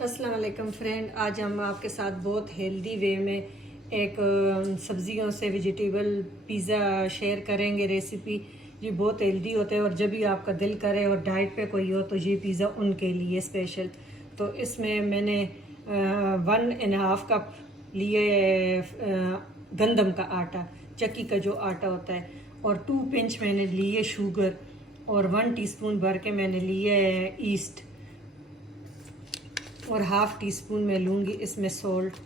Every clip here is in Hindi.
अस्सलाम वालेकुम फ्रेंड, आज हम आपके साथ बहुत हेल्दी वे में एक सब्जियों से वेजिटेबल पिज़्ज़ा शेयर करेंगे रेसिपी। ये बहुत हेल्दी होता है और जब भी आपका दिल करे और डाइट पे कोई हो तो ये पिज़्ज़ा उनके लिए स्पेशल। तो इसमें मैंने 1.5 कप लिए गंदम का आटा, चक्की का जो आटा होता है, और 2 पिंच मैंने लिए शुगर, और 1 टीस्पून भर के मैंने लिए ईस्ट, और हाफ़ टी स्पून मैं लूँगी इसमें सोल्ट।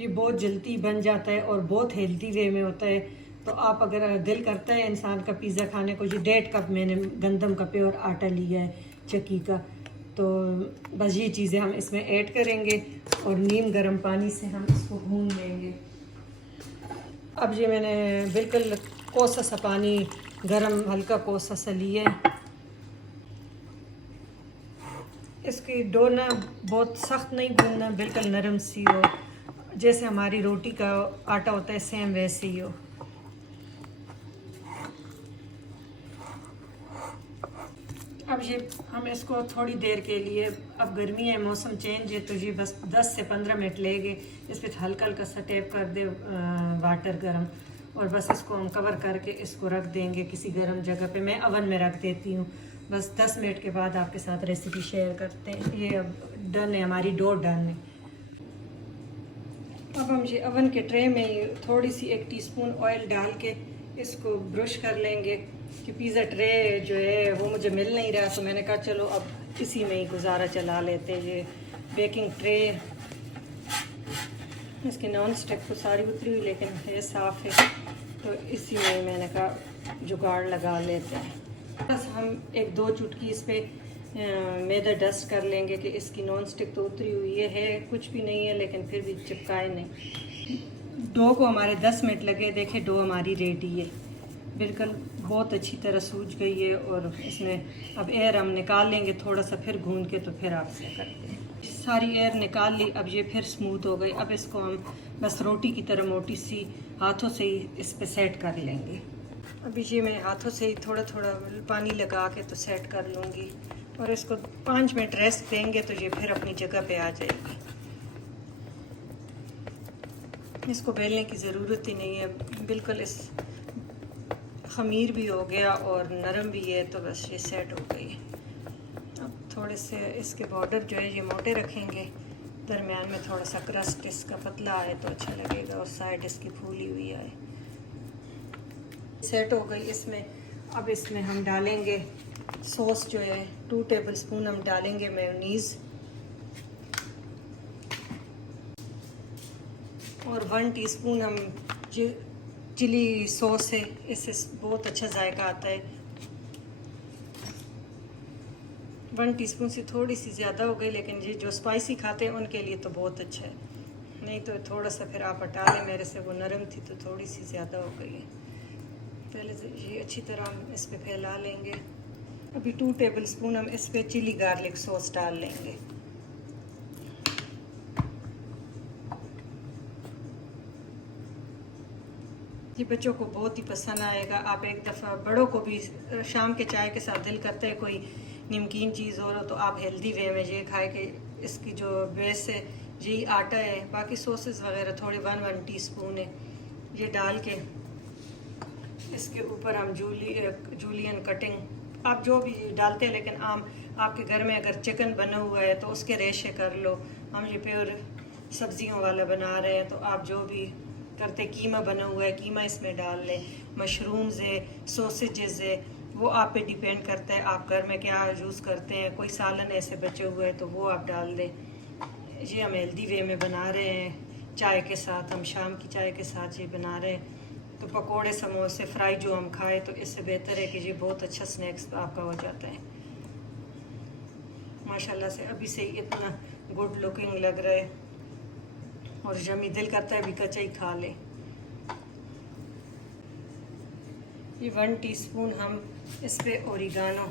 ये बहुत जल्दी बन जाता है और बहुत हेल्दी वे में होता है। तो आप अगर दिल करता है इंसान का पिज़्ज़ा खाने को, जी 1.5 कप मैंने गंदम का प्योर आटा लिया है चक्की का। तो बस ये चीज़ें हम इसमें ऐड करेंगे और नीम गर्म पानी से हम इसको भून लेंगे। अब ये मैंने बिल्कुल कोसा सा पानी गर्म हल्का कोसा सा लिया है। इसकी डो ना बहुत सख्त नहीं गूंदना, बिल्कुल नरम सी हो, जैसे हमारी रोटी का आटा होता है सेम वैसे ही हो। अब ये हम इसको थोड़ी देर के लिए, अब गर्मी है, मौसम चेंज है, तो ये बस 10 से 15 मिनट लेंगे। इस पर हल्का हल्का सा टैप कर दे वाटर गर्म, और बस इसको हम कवर करके इसको रख देंगे किसी गर्म जगह पे। मैं अवन में रख देती हूँ। बस 10 मिनट के बाद आपके साथ रेसिपी शेयर करते हैं। ये अब डन है, हमारी डो डन है। अब हम ये अवन के ट्रे में थोड़ी सी 1 टीस्पून ऑयल डाल के इसको ब्रश कर लेंगे कि पिज़्ज़ा ट्रे जो है वो मुझे मिल नहीं रहा, तो मैंने कहा चलो अब इसी में ही गुजारा चला लेते हैं। ये बेकिंग ट्रे, इसकी नॉन स्टिक तो सारी उतरी हुई लेकिन है साफ़ है, तो इसी में मैंने कहा जुगाड़ लगा लेते हैं। बस हम 1-2 चुटकी इस पर मैदा डस्ट कर लेंगे कि इसकी नॉन स्टिक तो उतरी हुई है, कुछ भी नहीं है लेकिन फिर भी चिपकाए नहीं। डो को हमारे 10 मिनट लगे, देखे डो हमारी रेडी है, बिल्कुल बहुत अच्छी तरह सूज गई है। और इसमें अब एयर हम निकाल लेंगे थोड़ा सा, फिर भून के तो फिर आपसे करते हैं। सारी एयर निकाल ली, अब ये फिर स्मूथ हो गई। अब इसको हम बस रोटी की तरह मोटी सी हाथों से ही इस पर सेट कर लेंगे। अभी ये मैं हाथों से ही थोड़ा थोड़ा पानी लगा के तो सेट कर लूँगी, और इसको 5 मिनट रेस्ट देंगे तो ये फिर अपनी जगह पे आ जाएगी। इसको बेलने की ज़रूरत ही नहीं है, बिल्कुल इस खमीर भी हो गया और नरम भी है, तो बस ये सेट हो गई। अब थोड़े से इसके बॉर्डर जो है ये मोटे रखेंगे, दरमियान में थोड़ा सा क्रस्ट इसका पतला आए तो अच्छा लगेगा, और साइड इसकी फूली हुई आए। सेट हो गई इसमें। अब इसमें हम डालेंगे सॉस जो है 2 टेबलस्पून हम डालेंगे मेयोनीज़, और 1 टीस्पून हम जो चिली सॉस है, इससे बहुत अच्छा जायका आता है। 1 टीस्पून से थोड़ी सी ज़्यादा हो गई, लेकिन ये जो स्पाइसी खाते हैं उनके लिए तो बहुत अच्छा है, नहीं तो थोड़ा सा फिर आप हटा लें, मेरे से वो नरम थी तो थोड़ी सी ज़्यादा हो गई है। पहले से ये अच्छी तरह हम इस पर फैला लेंगे। अभी 2 टेबलस्पून हम इस पर चिली गार्लिक सॉस डाल लेंगे। ये बच्चों को बहुत ही पसंद आएगा। आप एक दफ़ा बड़ों को भी शाम के चाय के साथ दिल करता है कोई नमकीन चीज़ हो तो आप हेल्दी वे में ये खाए कि इसकी जो बेस है यही आटा है, बाकी सॉसेस वगैरह थोड़े 1 टीस्पून है, ये डाल के इसके ऊपर हम जूलियन कटिंग आप जो भी डालते हैं, लेकिन आपके घर में अगर चिकन बना हुआ है तो उसके रेशे कर लो। हम ये प्योर सब्जियों वाला बना रहे हैं, तो आप जो भी करते, कीमा बना हुआ है कीमा इसमें डाल लें, मशरूम्स है, सॉसेजेस है, वो आप पे डिपेंड करता है आप घर में क्या यूज़ करते हैं। कोई सालन ऐसे बचे हुए हैं तो वो आप डाल दें। ये हम हेल्दी वे में बना रहे हैं, चाय के साथ, हम शाम की चाय के साथ ये बना रहे हैं। तो पकोड़े, समोसे, फ्राई जो हम खाएं तो इससे बेहतर है कि ये बहुत अच्छा स्नैक्स आपका हो जाता है। माशाल्लाह से अभी से ही इतना गुड लुकिंग लग रहा है, और यमी दिल करता है भी कच्चा ही खा ले। ये 1 टीस्पून हम इस पर ओरिगानो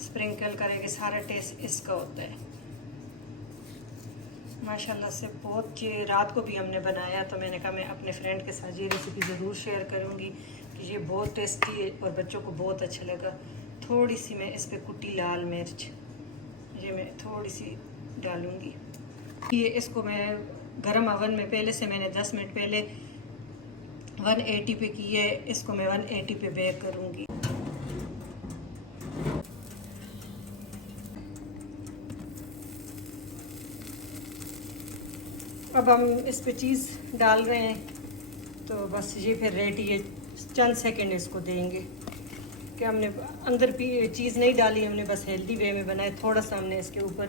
स्प्रिंकल करेंगे, सारा टेस्ट इसका होता है। माशाल्लाह से बहुत, ये रात को भी हमने बनाया तो मैंने कहा मैं अपने फ्रेंड के साथ ये रेसिपी ज़रूर शेयर करूँगी कि ये बहुत टेस्टी है और बच्चों को बहुत अच्छा लगा। थोड़ी सी मैं इस पर कुटी लाल मिर्च ये मैं थोड़ी सी डालूँगी। ये इसको मैं गरम ओवन में पहले से मैंने 10 मिनट पहले 180 पे की है, इसको मैं 180 पे बेक करूँगी। अब हम इस पे चीज़ डाल रहे हैं, तो बस ये फिर रेडी है। चंद सेकंड इसको देंगे कि हमने अंदर भी चीज़ नहीं डाली, हमने बस हेल्दी वे में बनाए। थोड़ा सा हमने इसके ऊपर,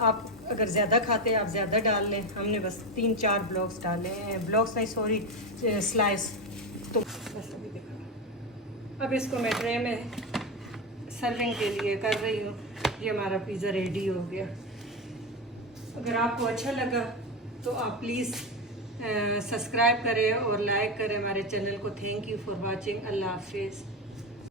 आप अगर ज़्यादा खाते हैं आप ज़्यादा डाल लें, हमने बस 3-4 ब्लॉक्स डाले हैं, ब्लॉक्स नहीं सॉरी स्लाइस। तो बस अभी देखा, अब इसको मैं ट्रे में सर्विंग के लिए कर रही हूँ। ये हमारा पिज़्ज़ा रेडी हो गया। अगर आपको अच्छा लगा तो आप प्लीज़ सब्सक्राइब करें और लाइक करें हमारे चैनल को। Thank you for watching. Allah हाफिज़।